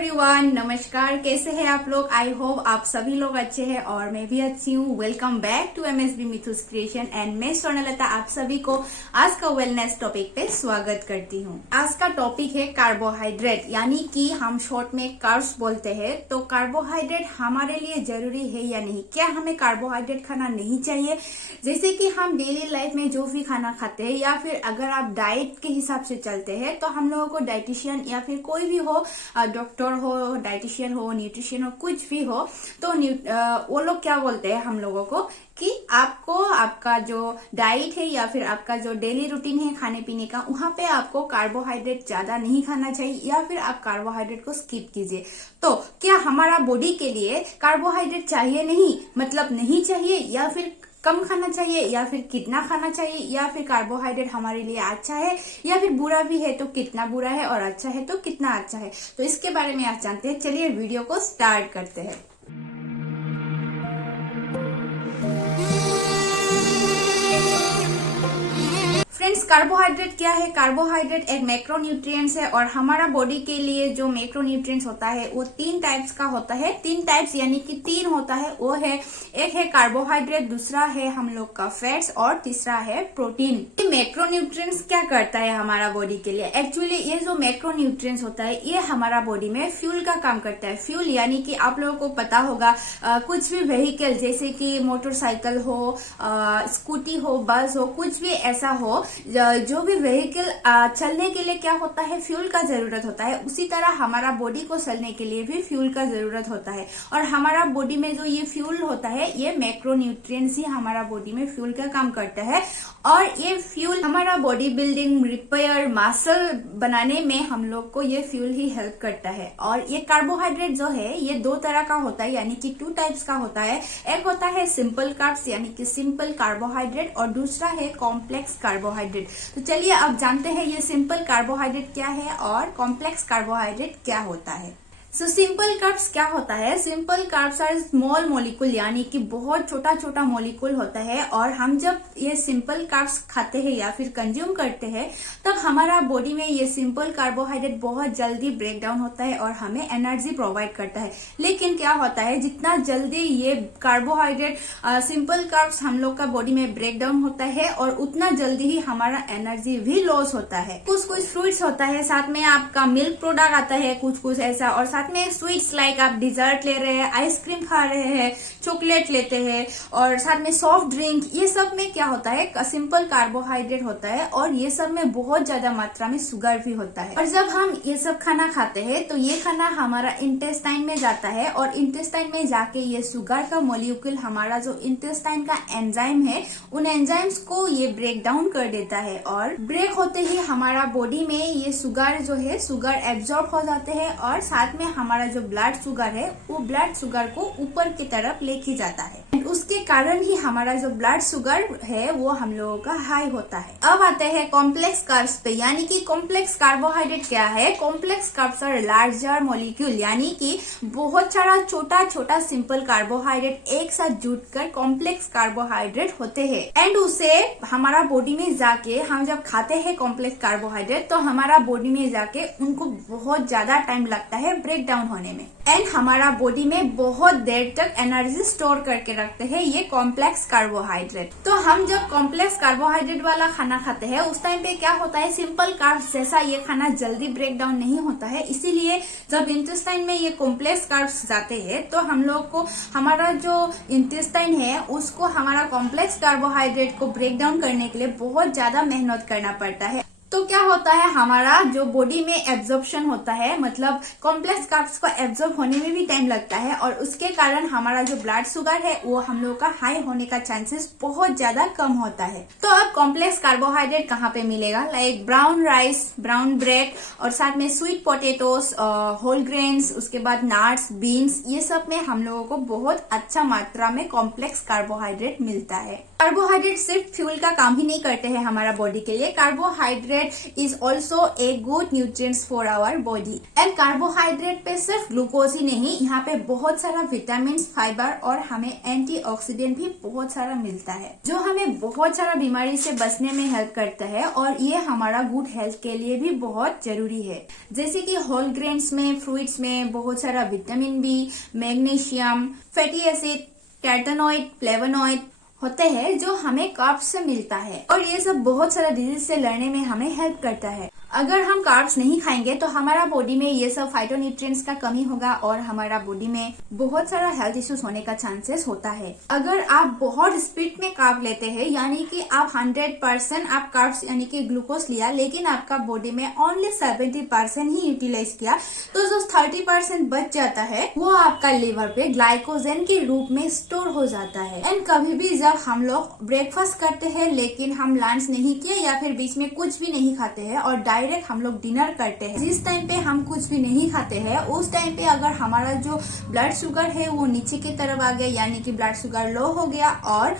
Everyone, नमस्कार। कैसे हैं आप लोग? आई होप आप सभी लोग अच्छे हैं और मैं भी अच्छी हूँ। Welcome back to MSB Mithus creation and मैं स्वर्णलता आप सभी को आज का वेलनेस टॉपिक पे स्वागत करती हूँ। आज का टॉपिक है कार्बोहाइड्रेट, यानी कि हम शॉर्ट में कार्ब्स बोलते हैं। तो कार्बोहाइड्रेट हमारे लिए जरूरी है या नहीं? क्या हमें कार्बोहाइड्रेट खाना नहीं चाहिए? जैसे कि हम डेली लाइफ में जो भी खाना खाते हैं या फिर अगर आप डाइट के हिसाब से चलते हैं तो हम लोगों को डाइटिशियन या फिर कोई भी हो, डॉक्टर हो, डाइटिशियन हो, न्यूट्रिशन हो, कुछ भी हो, तो वो लोग क्या बोलते हैं हम लोगों को कि आपको आपका जो डाइट है या फिर आपका जो डेली रूटीन है खाने पीने का, वहां पे आपको कार्बोहाइड्रेट ज्यादा नहीं खाना चाहिए या फिर आप कार्बोहाइड्रेट को स्किप कीजिए। तो क्या हमारा बॉडी के लिए कार्बोहाइड्रेट चाहिए नहीं, मतलब नहीं चाहिए, या फिर कम खाना चाहिए, या फिर कितना खाना चाहिए, या फिर कार्बोहाइड्रेट हमारे लिए अच्छा है या फिर बुरा भी है तो कितना बुरा है, और अच्छा है तो कितना अच्छा है? तो इसके बारे में आज जानते हैं। चलिए वीडियो को स्टार्ट करते हैं। फ्रेंड्स, कार्बोहाइड्रेट क्या है? कार्बोहाइड्रेट एक मैक्रोन्यूट्रिएंट्स है और हमारा बॉडी के लिए जो मैक्रोन्यूट्रिएंट्स होता है वो 3 टाइप्स का होता है। 3 टाइप्स यानी कि 3 होता है। वो है, एक है कार्बोहाइड्रेट, दूसरा है हम लोग का फैट्स और तीसरा है प्रोटीन। मैक्रोन्यूट्रिएंट्स क्या करता है हमारा बॉडी के लिए? एक्चुअली ये जो मैक्रोन्यूट्रिएंट्स होता है ये हमारा बॉडी में फ्यूल का काम करता है। फ्यूल यानी कि आप लोगों को पता होगा, कुछ भी व्हीकल जैसे कि मोटरसाइकिल हो, स्कूटी हो, बस हो, कुछ भी ऐसा हो, जो भी व्हीकल चलने के लिए क्या होता है, फ्यूल का जरूरत होता है। उसी तरह हमारा बॉडी को चलने के लिए भी फ्यूल का जरूरत होता है। और हमारा बॉडी में जो ये फ्यूल होता है, ये मैक्रोन्यूट्रिएंट्स ही हमारा बॉडी में फ्यूल का काम करता है। और ये फ्यूल हमारा बॉडी बिल्डिंग, रिपेयर, मसल बनाने में हम लोग को ये फ्यूल ही हेल्प करता है। और ये कार्बोहाइड्रेट जो है ये 2 तरह का होता है, यानी कि 2 टाइप्स का होता है। एक होता है सिंपल कार्ब्स यानी कि सिंपल कार्बोहाइड्रेट, और दूसरा है कॉम्प्लेक्स कार्बोहाइड्रेट। तो चलिए अब जानते हैं ये सिंपल कार्बोहाइड्रेट क्या है और कॉम्प्लेक्स कार्बोहाइड्रेट क्या होता है। सिंपल कार्ब्स क्या होता है? Simple carbs are small molecule, यानी कि बहुत छोटा छोटा मॉलिक्यूल होता है। और हम जब ये सिंपल कार्ब्स खाते हैं या फिर कंज्यूम करते हैं तब हमारा बॉडी में ये सिंपल कार्बोहाइड्रेट बहुत जल्दी ब्रेक डाउन होता है और हमें एनर्जी प्रोवाइड करता है। लेकिन क्या होता है, जितना जल्दी ये कार्बोहाइड्रेट सिंपल कार्ब्स हम लोग का बॉडी में ब्रेक डाउन होता है और उतना जल्दी ही हमारा एनर्जी भी लॉस होता है। कुछ कुछ फ्रूट्स होता है, साथ में आपका मिल्क प्रोडक्ट आता है, कुछ कुछ ऐसा, और साथ में स्वीट्स लाइक आप डिजर्ट ले रहे हैं, आइसक्रीम खा रहे हैं, चॉकलेट लेते हैं, और साथ में सॉफ्ट ड्रिंक, ये सब में क्या होता है, सिंपल कार्बोहाइड्रेट होता है। और ये सब में बहुत ज्यादा मात्रा में शुगर भी होता है। और जब हम ये सब खाना खाते हैं तो ये खाना हमारा इंटेस्टाइन में जाता है, और इंटेस्टाइन में जाके ये शुगर का मॉलिक्यूल हमारा जो इंटेस्टाइन का एंजाइम है, उन एंजाइम्स को ये ब्रेक डाउन कर देता है। और ब्रेक होते ही हमारा बॉडी में ये शुगर जो है, शुगर एब्जॉर्ब हो जाते हैं, और साथ में हमारा जो ब्लड शुगर है वो ब्लड शुगर को ऊपर की तरफ लेके जाता है। उसके कारण ही हमारा जो ब्लड शुगर है वो हम लोगों का हाई होता है। अब आते हैं कॉम्प्लेक्स कार्ब्स पे, यानी कि कॉम्प्लेक्स कार्बोहाइड्रेट क्या है? Complex carbs are larger molecule, यानी कि बहुत सारा छोटा छोटा सिंपल कार्बोहाइड्रेट एक साथ जुटकर कॉम्प्लेक्स कार्बोहाइड्रेट होते हैं। एंड उसे हमारा बॉडी में जाके हम जब खाते हैं कॉम्प्लेक्स कार्बोहाइड्रेट तो हमारा बॉडी में जाके उनको बहुत ज्यादा टाइम लगता है ब्रेक डाउन होने में। एंड हमारा बॉडी में बहुत देर तक एनर्जी स्टोर करके रखते हैं ये कॉम्प्लेक्स कार्बोहाइड्रेट। तो हम जब कॉम्प्लेक्स कार्बोहाइड्रेट वाला खाना खाते हैं उस टाइम पे क्या होता है, सिंपल कार्ब्स जैसा ये खाना जल्दी ब्रेक डाउन नहीं होता है। इसीलिए जब इंटेस्टाइन में ये कॉम्प्लेक्स कार्ब्स जाते हैं तो हम लोग को, हमारा जो इंटेस्टाइन है उसको हमारा कॉम्प्लेक्स कार्बोहाइड्रेट को ब्रेक डाउन करने के लिए बहुत ज्यादा मेहनत करना पड़ता है। तो क्या होता है, हमारा जो बॉडी में एब्जॉर्प्शन होता है, मतलब कॉम्प्लेक्स कार्ब्स को एब्जॉर्ब होने में भी टाइम लगता है, और उसके कारण हमारा जो ब्लड शुगर है वो हम लोग का हाई होने का चांसेस बहुत ज्यादा कम होता है। तो अब कॉम्प्लेक्स कार्बोहाइड्रेट कहाँ पे मिलेगा? Like brown rice, brown bread, और साथ में स्वीट पोटेटोज, होल ग्रेन्स, उसके बाद नट्स, बीन्स, ये सब में हम लोगों को बहुत अच्छा मात्रा में कॉम्प्लेक्स कार्बोहाइड्रेट मिलता है। कार्बोहाइड्रेट सिर्फ फ्यूल का काम ही नहीं करते हैं हमारा बॉडी के लिए। Carbohydrate carbohydrate is also a good nutrients for our body. And carbohydrate पे सिर्फ ग्लूकोज ही नहीं, यहाँ पे बहुत सारा विटामिन, फाइबर और हमें एंटीऑक्सीडेंट भी बहुत सारा मिलता है, जो हमें बहुत सारा बीमारी से बचने में हेल्प करता है और ये हमारा गुड हेल्थ के लिए भी बहुत जरूरी है। जैसे कि होल ग्रेन्स में, फ्रूट्स में बहुत सारा vitamin B, magnesium, fatty acid, carotenoid, flavonoid होते हैं जो हमें कार्ब्स से मिलता है और ये सब बहुत सारा डिजीज से लड़ने में हमें हेल्प करता है। अगर हम कार्ब्स नहीं खाएंगे तो हमारा बॉडी में ये सब फाइटोन्यूट्रिएंट्स का कमी होगा और हमारा बॉडी में बहुत सारा हेल्थ इश्यूज होने का चांसेस होता है। अगर आप बहुत स्पीड में कार्ब लेते हैं, यानी कि आप 100% आप कार्ब्स यानी कि ग्लूकोज लिया, लेकिन आपका बॉडी में ओनली 70% ही यूटिलाइज किया, तो जो 30% बच जाता है वो आपका लिवर पे ग्लाइकोजन के रूप में स्टोर हो जाता है। एंड कभी भी जब हम लोग ब्रेकफास्ट करते हैं लेकिन हम लंच नहीं किए या फिर बीच में कुछ भी नहीं खाते हैं और डायरेक्ट हम लोग डिनर करते हैं, जिस टाइम पे हम कुछ भी नहीं खाते हैं उस टाइम पे अगर हमारा जो ब्लड शुगर है वो नीचे की तरफ आ गया, यानी कि ब्लड शुगर लो हो गया, और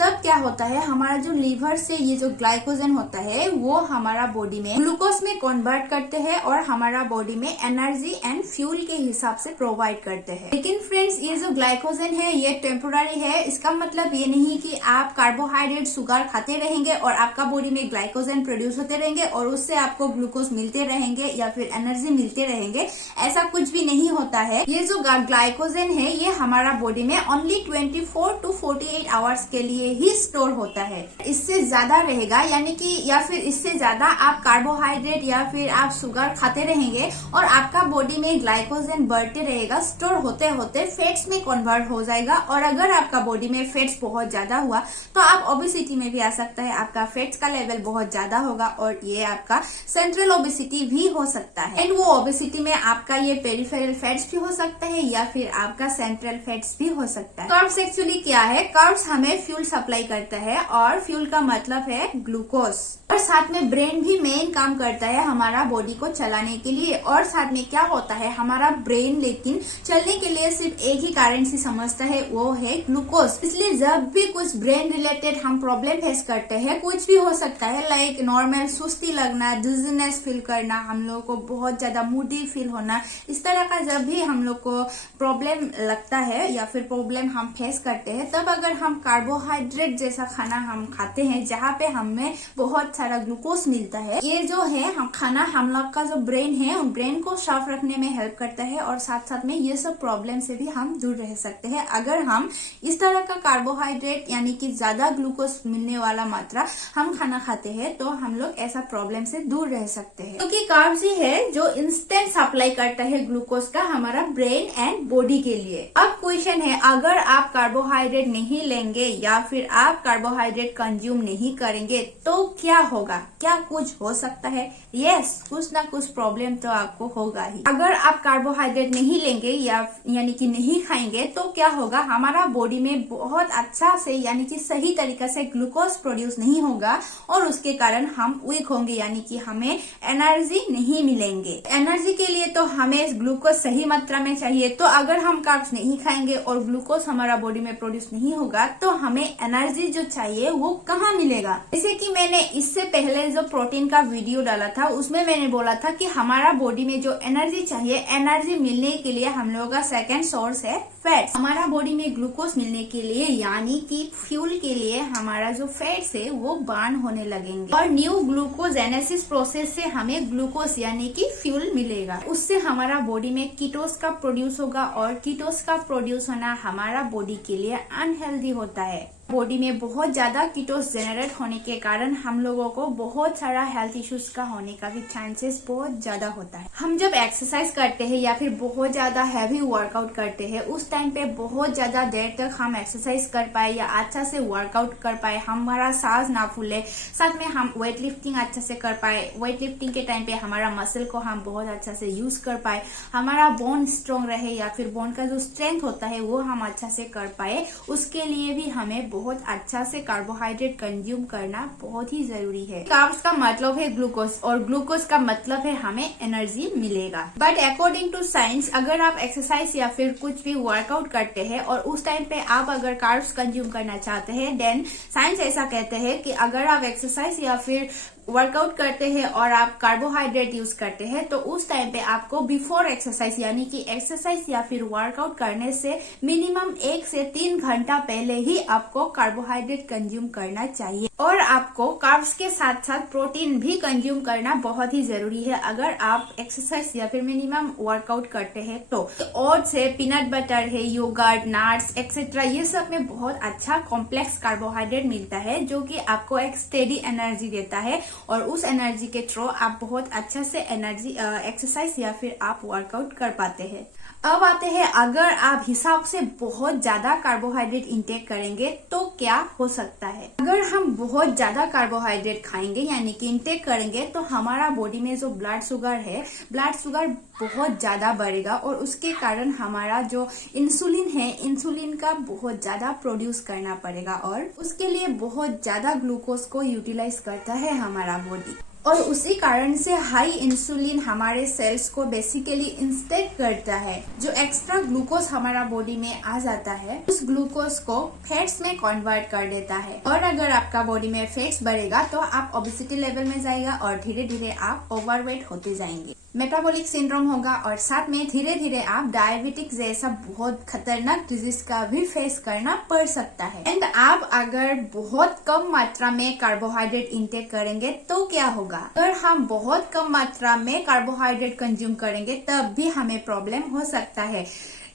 तब क्या होता है, हमारा जो लीवर से ये जो ग्लाइकोजन होता है वो हमारा बॉडी में ग्लूकोज में कन्वर्ट करते हैं और हमारा बॉडी में एनर्जी एंड फ्यूल के हिसाब से प्रोवाइड करते हैं। लेकिन फ्रेंड्स, ये जो ग्लाइकोजन है ये टेम्पोररी है। इसका मतलब ये नहीं कि आप कार्बोहाइड्रेट, शुगर खाते रहेंगे और आपका बॉडी में ग्लाइकोजन प्रोड्यूस होते रहेंगे और उससे आपको ग्लूकोज मिलते रहेंगे या फिर एनर्जी मिलते रहेंगे, ऐसा कुछ भी नहीं होता है। ये जो ग्लाइकोजन है ये हमारा बॉडी में ओनली 24 to 48 आवर्स के लिए ही स्टोर होता है। इससे ज्यादा रहेगा, यानी कि या फिर इससे ज्यादा आप कार्बोहाइड्रेट या फिर आप शुगर खाते रहेंगे और आपका बॉडी में ग्लाइकोजन बढ़ते रहेगा, स्टोर होते होते फैट्स में कन्वर्ट हो जाएगा। और अगर आपका बॉडी में फैट्स बहुत ज्यादा हुआ तो आप ओबेसिटी में भी आ सकता है, आपका फैट्स का लेवल बहुत ज्यादा होगा और ये आपका सेंट्रल ओबेसिटी भी हो सकता है। एंड वो ओबेसिटी में आपका ये पेरिफेरल फैट्स भी हो सकता है या फिर आपका सेंट्रल फैट्स भी हो सकता है। कार्ब्स एक्चुअली क्या है? कार्ब्स हमें फ्यूल सप्लाई करता है और फ्यूल का मतलब है ग्लूकोज, और साथ में ब्रेन भी मेन काम करता है हमारा बॉडी को चलाने के लिए। और साथ में क्या होता है, हमारा ब्रेन लेकिन चलने के लिए सिर्फ एक ही कारण से समझता है, वो है ग्लूकोज। इसलिए जब भी कुछ ब्रेन रिलेटेड हम प्रॉब्लम फेस करते हैं, कुछ भी हो सकता है, लाइक नॉर्मल सुस्ती लगना, डिजीनेस फील करना, हम लोग को बहुत ज्यादा मूडी फील होना, इस तरह का जब भी हम लोग को प्रॉब्लम लगता है या फिर प्रॉब्लम हम फेस करते हैं, तब अगर हम कार्बोहाइड्रेट जैसा खाना हम खाते हैं जहाँ पे हमें बहुत सारा ग्लूकोज मिलता है, ये जो है हम खाना हम लोग का जो ब्रेन है उन ब्रेन को साफ रखने में हेल्प करता है और साथ साथ में ये सब प्रॉब्लम से भी हम दूर रह सकते हैं। अगर हम इस तरह का कार्बोहाइड्रेट यानी कि ज्यादा ग्लूकोज मिलने वाला मात्रा हम खाना खाते हैं तो हम लोग ऐसा प्रॉब्लम से दूर रह सकते हैं, क्योंकि कार्ब्स ही है जो इंस्टेंट सप्लाई करता है ग्लूकोज का हमारा ब्रेन एंड बॉडी के लिए। अब क्वेश्चन है, अगर आप कार्बोहाइड्रेट नहीं लेंगे या फिर आप कार्बोहाइड्रेट कंज्यूम नहीं करेंगे तो क्या होगा? क्या कुछ हो सकता है? यस, कुछ ना कुछ प्रॉब्लम तो आपको होगा ही। अगर आप कार्बोहाइड्रेट नहीं लेंगे या यानी कि नहीं खाएंगे तो क्या होगा, हमारा बॉडी में बहुत अच्छा से यानी कि सही तरीका से ग्लूकोज प्रोड्यूस नहीं होगा और उसके कारण हम वीक होंगे, यानी कि हमें एनर्जी नहीं मिलेंगे। एनर्जी के लिए तो हमें ग्लूकोज सही मात्रा में चाहिए, तो अगर हम कार्ब्स नहीं खाएंगे और ग्लूकोज हमारा बॉडी में प्रोड्यूस नहीं होगा तो हमें एनर्जी जो चाहिए वो कहाँ मिलेगा? जैसे कि मैंने इससे पहले जो प्रोटीन का वीडियो डाला था उसमें मैंने बोला था कि हमारा बॉडी में जो एनर्जी चाहिए, एनर्जी मिलने के लिए हम लोगों का सेकेंड सोर्स है फैट्स। हमारा बॉडी में ग्लूकोज मिलने के लिए यानी कि फ्यूल के लिए हमारा जो फैट्स है वो बर्न होने लगेंगे और न्यू ग्लूकोजेनेसिस प्रोसेस से हमें ग्लूकोज यानी कि फ्यूल मिलेगा। उससे हमारा बॉडी में कीटोस का प्रोड्यूस होगा और कीटोस का प्रोड्यूस होना हमारा बॉडी के लिए अनहेल्दी होता है। बॉडी में बहुत ज्यादा कीटोस जेनरेट होने के कारण हम लोगों को बहुत सारा हेल्थ इश्यूज का होने का भी चांसेस बहुत ज्यादा होता है। हम जब एक्सरसाइज करते हैं या फिर बहुत ज्यादा हैवी वर्कआउट करते हैं, उस टाइम पे बहुत ज्यादा देर तक हम एक्सरसाइज कर पाए या अच्छा से वर्कआउट कर पाए, हमारा सांस ना फूले, साथ में हम वेट लिफ्टिंग अच्छा से कर पाए, वेट लिफ्टिंग के टाइम पे हमारा मसल को हम बहुत अच्छा से यूज कर पाए, हमारा बोन स्ट्रॉन्ग रहे या फिर बोन का जो स्ट्रेंथ होता है वो हम अच्छा से कर पाए, उसके लिए भी हमें बहुत अच्छा से कार्बोहाइड्रेट कंज्यूम करना बहुत ही जरूरी है। कार्ब्स का मतलब है ग्लूकोज और ग्लूकोज का मतलब है हमें एनर्जी मिलेगा। बट अकॉर्डिंग टू साइंस, अगर आप एक्सरसाइज या फिर कुछ भी वर्कआउट करते हैं और उस टाइम पे आप अगर कार्ब्स कंज्यूम करना चाहते हैं, देन साइंस ऐसा कहते हैं कि अगर आप एक्सरसाइज या फिर वर्कआउट करते हैं और आप कार्बोहाइड्रेट यूज करते हैं तो उस टाइम पे आपको बिफोर एक्सरसाइज यानी कि एक्सरसाइज या फिर वर्कआउट करने से मिनिमम 1 से 3 घंटा पहले ही आपको कार्बोहाइड्रेट कंज्यूम करना चाहिए। और आपको कार्ब्स के साथ साथ प्रोटीन भी कंज्यूम करना बहुत ही जरूरी है अगर आप एक्सरसाइज या फिर मिनिमम वर्कआउट करते हैं तो। ओट्स है, पीनट बटर है, योगर्ट, नट्स एक्सेट्रा, ये सब में बहुत अच्छा कॉम्प्लेक्स कार्बोहाइड्रेट मिलता है जो कि आपको एक स्टेडी एनर्जी देता है और उस एनर्जी के थ्रू आप बहुत अच्छा से एनर्जी एक्सरसाइज या फिर आप वर्कआउट कर पाते हैं। अब आते हैं, अगर आप हिसाब से बहुत ज्यादा कार्बोहाइड्रेट इंटेक करेंगे तो क्या हो सकता है। अगर हम बहुत ज्यादा कार्बोहाइड्रेट खाएंगे यानी कि इंटेक करेंगे तो हमारा बॉडी में जो ब्लड शुगर है, ब्लड शुगर बहुत ज्यादा बढ़ेगा और उसके कारण हमारा जो इंसुलिन है, इंसुलिन का बहुत ज्यादा प्रोड्यूस करना पड़ेगा और उसके लिए बहुत ज्यादा ग्लूकोज को यूटिलाइज करता है हमारा बॉडी और उसी कारण से हाई इंसुलिन हमारे सेल्स को बेसिकली इंस्टेट करता है। जो एक्स्ट्रा ग्लूकोज हमारा बॉडी में आ जाता है उस ग्लूकोज को फैट्स में कन्वर्ट कर देता है और अगर आपका बॉडी में फैट्स बढ़ेगा तो आप ओबेसिटी लेवल में जाएगा और धीरे धीरे आप ओवरवेट होते जाएंगे, मेटाबॉलिक सिंड्रोम होगा और साथ में धीरे धीरे आप डायबिटिक जैसा बहुत खतरनाक डिजीज का भी फेस करना पड़ सकता है। एंड आप अगर बहुत कम मात्रा में कार्बोहाइड्रेट इंटेक करेंगे तो क्या होगा। अगर हम बहुत कम मात्रा में कार्बोहाइड्रेट कंज्यूम करेंगे तब भी हमें प्रॉब्लम हो सकता है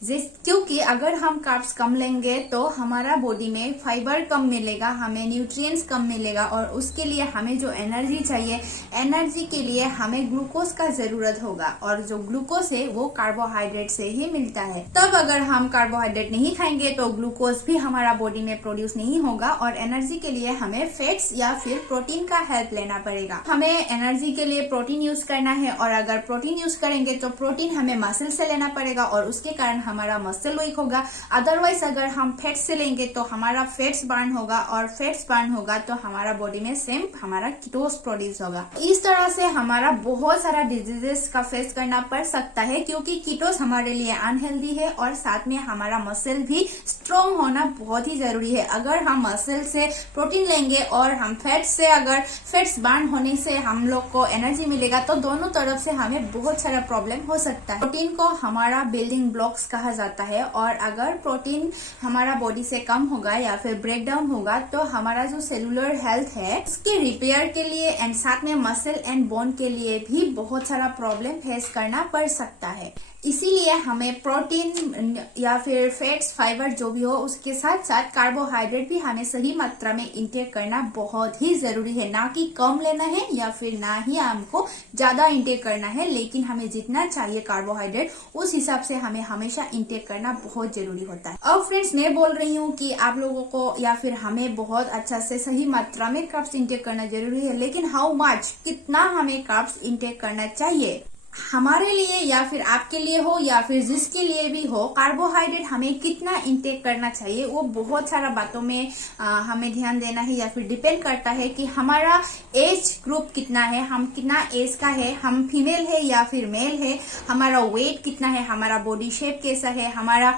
क्योंकि अगर हम कार्ब्स कम लेंगे तो हमारा बॉडी में फाइबर कम मिलेगा, हमें न्यूट्रिएंट्स कम मिलेगा और उसके लिए हमें जो एनर्जी चाहिए, एनर्जी के लिए हमें ग्लूकोज का जरूरत होगा और जो ग्लूकोज है वो कार्बोहाइड्रेट से ही मिलता है। तब अगर हम कार्बोहाइड्रेट नहीं खाएंगे तो ग्लूकोज भी हमारा बॉडी में प्रोड्यूस नहीं होगा और एनर्जी के लिए हमें फैट्स या फिर प्रोटीन का हेल्प लेना पड़ेगा। हमें एनर्जी के लिए प्रोटीन यूज करना है और अगर प्रोटीन यूज करेंगे तो प्रोटीन हमें मसल से लेना पड़ेगा और उसके कारण हमारा मसल वीक होगा। अदरवाइज अगर हम फैट्स से लेंगे तो हमारा फैट्स बर्न होगा और फैट्स बर्न होगा तो हमारा बॉडी में सेम हमारा कीटोस प्रोड्यूस होगा। इस तरह से हमारा बहुत सारा डिजीजेस का फेस करना पड़ सकता है क्योंकि कीटोस हमारे लिए अनहेल्दी है और साथ में हमारा मसल भी स्ट्रॉन्ग होना बहुत ही जरूरी है। अगर हम मसल से प्रोटीन लेंगे और हम फैट्स से अगर फैट्स बर्न होने से हम लोग को एनर्जी मिलेगा तो दोनों तरफ से हमें बहुत सारा प्रॉब्लम हो सकता है। प्रोटीन को हमारा बिल्डिंग ब्लॉक्स कहा जाता है और अगर प्रोटीन हमारा बॉडी से कम होगा या फिर ब्रेक डाउन होगा तो हमारा जो सेलुलर हेल्थ है उसके रिपेयर के लिए एंड साथ में मसल एंड बोन के लिए भी बहुत सारा प्रॉब्लम फेस करना पड़ सकता है। इसीलिए हमें प्रोटीन या फिर फैट्स, फाइबर जो भी हो उसके साथ साथ कार्बोहाइड्रेट भी हमें सही मात्रा में इंटेक करना बहुत ही जरूरी है। ना कि कम लेना है या फिर ना ही हमको ज्यादा इंटेक करना है, लेकिन हमें जितना चाहिए कार्बोहाइड्रेट उस हिसाब से हमें हमेशा इंटेक करना बहुत जरूरी होता है। अब फ्रेंड्स मैं बोल रही हूँ कि आप लोगों को या फिर हमें बहुत अच्छा से सही मात्रा में कार्ब्स इंटेक करना जरूरी है, लेकिन हाउ मच, कितना हमें कार्ब्स इंटेक करना चाहिए। हमारे लिए या फिर आपके लिए हो या फिर जिसके लिए भी हो, कार्बोहाइड्रेट हमें कितना इंटेक करना चाहिए वो बहुत सारा बातों में हमें ध्यान देना है या फिर डिपेंड करता है कि हमारा एज ग्रुप कितना है, हम कितना एज का है, हम फीमेल है या फिर मेल है, हमारा वेट कितना है, हमारा बॉडी शेप कैसा है, हमारा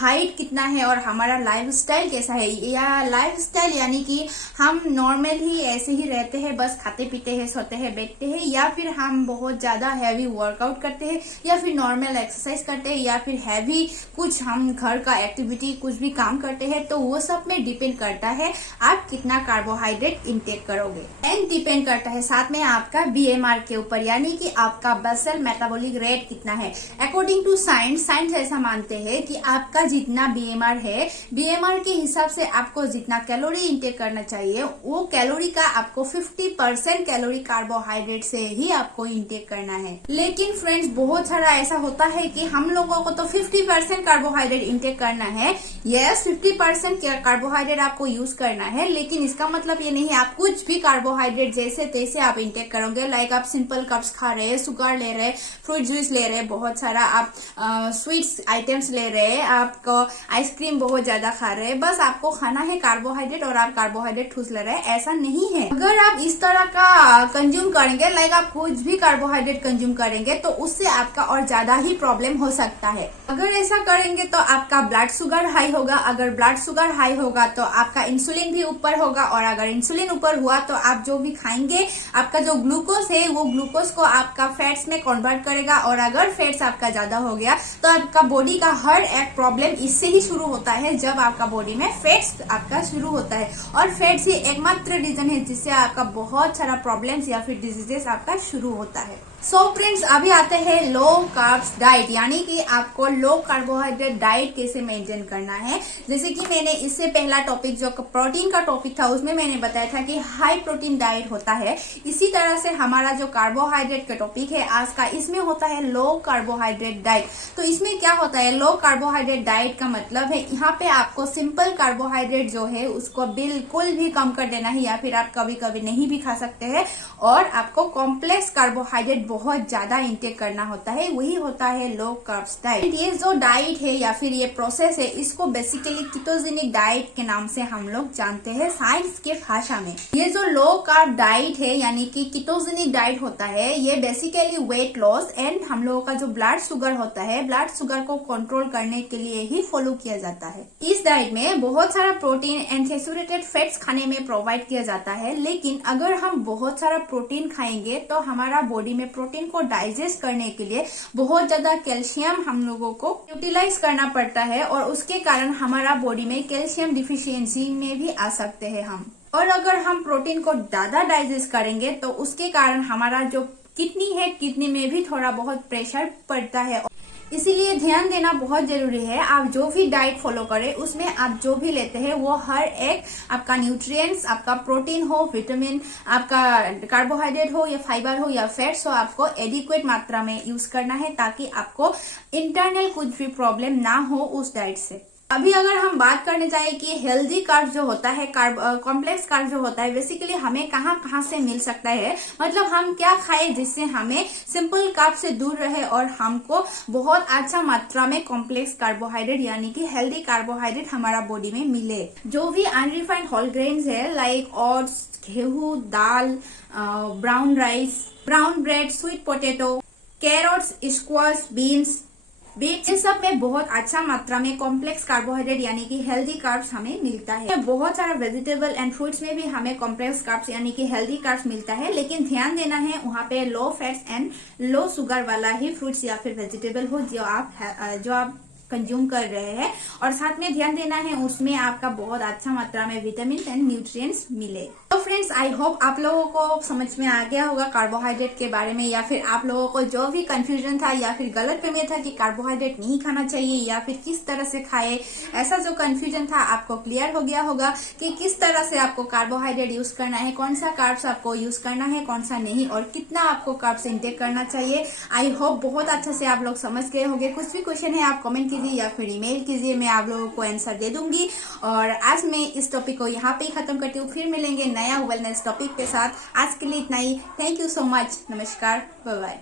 हाइट कितना है और हमारा लाइफस्टाइल कैसा है। या लाइफस्टाइल यानी कि हम नॉर्मल ही ऐसे ही रहते हैं, बस खाते पीते हैं, सोते हैं, बैठते हैं, या फिर हम बहुत ज्यादा हैवी वर्कआउट करते हैं या फिर नॉर्मल एक्सरसाइज करते हैं या फिर हैवी कुछ हम घर का एक्टिविटी कुछ भी काम करते हैं। तो वो सब में डिपेंड करता है आप कितना कार्बोहाइड्रेट इंटेक करोगे एंड डिपेंड करता है साथ में आपका BMR के ऊपर, यानी कि आपका बेसल मेटाबॉलिक रेट कितना है। अकॉर्डिंग टू साइंस ऐसा मानते हैं कि आपका जितना BMR है, BMR के हिसाब से आपको जितना कैलोरी इंटेक करना चाहिए वो कैलोरी का आपको 50% कैलोरी कार्बोहाइड्रेट से ही आपको इंटेक करना है। लेकिन फ्रेंड्स बहुत सारा ऐसा होता है कि हम लोगों को तो 50% कार्बोहाइड्रेट इंटेक करना है। यस, 50% कार्बोहाइड्रेट आपको यूज करना है, लेकिन इसका मतलब ये नहीं आप कुछ भी कार्बोहाइड्रेट जैसे तैसे आप इंटेक करोगे। लाइक आप सिंपल कप्स खा रहे हैं, शुगर ले रहे, फ्रूट जूस ले रहे, बहुत सारा आप स्वीट्स आइटम्स ले रहे, आपको आइसक्रीम बहुत ज्यादा खा रहे हैं, बस आपको खाना है कार्बोहाइड्रेट और आप कार्बोहाइड्रेट ठूस ले रहे हैं, ऐसा नहीं है। अगर आप इस तरह का कंज्यूम करेंगे, लाइक आप कुछ भी कार्बोहाइड्रेट कंज्यूम करेंगे करेंगे तो उससे आपका और ज्यादा ही प्रॉब्लम हो सकता है। अगर ऐसा करेंगे तो आपका ब्लड शुगर हाई होगा, अगर ब्लड शुगर हाई होगा तो आपका इंसुलिन भी ऊपर होगा, और अगर इंसुलिन ऊपर हुआ तो आप जो भी खाएंगे आपका जो ग्लूकोज है वो ग्लूकोज को आपका फैट्स में कन्वर्ट करेगा, और अगर फैट्स आपका ज्यादा हो गया तो आपका बॉडी का हर एक प्रॉब्लम इससे ही शुरू होता है, जब आपका बॉडी में फैट्स आपका शुरू होता है। और फैट्स ही एकमात्र रीजन है जिससे आपका बहुत सारा प्रॉब्लम्स या फिर डिजीजेस आपका शुरू होता है। सो फ्रेंड्स, अभी आते हैं लो कार्ब्स डाइट, यानी कि आपको लो कार्बोहाइड्रेट डाइट कैसे मेंटेन करना है। जैसे कि मैंने इससे पहला टॉपिक जो प्रोटीन का टॉपिक था उसमें मैंने बताया था कि हाई प्रोटीन डाइट होता है, इसी तरह से हमारा जो कार्बोहाइड्रेट का टॉपिक है आज का, इसमें होता है लो कार्बोहाइड्रेट डाइट। तो इसमें क्या होता है, लो कार्बोहाइड्रेट डाइट का मतलब है यहाँ पे आपको सिंपल कार्बोहाइड्रेट जो है उसको बिल्कुल भी कम कर देना है, या फिर आप कभी कभी नहीं भी खा सकते हैं, और आपको कॉम्प्लेक्स कार्बोहाइड्रेट बहुत ज्यादा इंटेक करना होता है, वही होता है लो कार्ब्स डाइट। ये जो डाइट है या फिर ये प्रोसेस है, इसको बेसिकली कीटोजेनिक डाइट के नाम से हम लोग जानते हैं साइंस के भाषा में। ये जो लो कार्ब डाइट है यानी कि कीटोजेनिक डाइट होता है, ये बेसिकली वेट लॉस एंड हम लोगों का जो ब्लड शुगर होता है, ब्लड शुगर को कंट्रोल करने के लिए ही फॉलो किया जाता है। इस डाइट में बहुत सारा प्रोटीन एंड सैचुरेटेड फैट्स खाने में प्रोवाइड किया जाता है, लेकिन अगर हम बहुत सारा प्रोटीन खाएंगे तो हमारा बॉडी में प्रोटीन को डाइजेस्ट करने के लिए बहुत ज्यादा कैल्शियम हम लोगों को यूटिलाइज करना पड़ता है, और उसके कारण हमारा बॉडी में कैल्शियम डिफिशियंसी में भी आ सकते हैं हम। और अगर हम प्रोटीन को ज्यादा डाइजेस्ट करेंगे तो उसके कारण हमारा जो किडनी है, किडनी में भी थोड़ा बहुत प्रेशर पड़ता है। इसीलिए ध्यान देना बहुत जरूरी है, आप जो भी डाइट फॉलो करें उसमें आप जो भी लेते हैं वो हर एक आपका न्यूट्रिएंट्स, आपका प्रोटीन हो, विटामिन, आपका कार्बोहाइड्रेट हो या फाइबर हो या फैट्स हो, आपको एडिक्वेट मात्रा में यूज करना है, ताकि आपको इंटरनल कुछ भी प्रॉब्लम ना हो उस डाइट से। अभी अगर हम बात करने जाए कि हेल्दी कार्ब जो होता है, कॉम्प्लेक्स कार्ब जो होता है, बेसिकली हमें कहाँ कहाँ से मिल सकता है, मतलब हम क्या खाएं जिससे हमें सिंपल कार्ब से दूर रहे और हमको बहुत अच्छा मात्रा में कॉम्प्लेक्स कार्बोहाइड्रेट यानी कि हेल्दी कार्बोहाइड्रेट हमारा बॉडी में मिले। जो भी अनरिफाइंड होल ग्रेन्स है लाइक ओट्स, गेहूं, दाल, brown rice, brown bread, sweet potato, carrots, squash, beans, beet, इन सब में बहुत अच्छा मात्रा में कॉम्प्लेक्स कार्बोहाइड्रेट यानी कि हेल्दी कार्ब्स हमें मिलता है। बहुत सारा वेजिटेबल एंड फ्रूट्स में भी हमें कॉम्प्लेक्स कार्ब्स यानी कि हेल्दी कार्ब्स मिलता है, लेकिन ध्यान देना है वहाँ पे लो फैट्स एंड लो शुगर वाला ही फ्रूट्स या फिर वेजिटेबल हो जो आप कंज्यूम कर रहे हैं, और साथ में ध्यान देना है उसमें आपका बहुत अच्छा मात्रा में विटामिन एंड न्यूट्रिएंट्स मिले। तो फ्रेंड्स, आई होप आप लोगों को समझ में आ गया होगा कार्बोहाइड्रेट के बारे में, या फिर आप लोगों को जो भी कंफ्यूजन था या फिर गलतफहमी था कि कार्बोहाइड्रेट नहीं खाना चाहिए या फिर किस तरह से खाए, ऐसा जो कंफ्यूजन था आपको क्लियर हो गया होगा कि किस तरह से आपको कार्बोहाइड्रेट यूज करना है, कौन सा कार्ब्स आपको यूज करना है, कौन सा नहीं, और कितना आपको कार्ब्स इंटेक करना चाहिए। आई होप बहुत अच्छे से आप लोग समझ गए होंगे। कुछ भी क्वेश्चन है आप कमेंट या फिर ईमेल कीजिए, मैं आप लोगों को आंसर दे दूंगी। और आज मैं इस टॉपिक को यहाँ पे ही खत्म करती हूँ, फिर मिलेंगे नया वेलनेस टॉपिक के साथ। आज के लिए इतना ही। Thank you so much. नमस्कार, बाय बाय।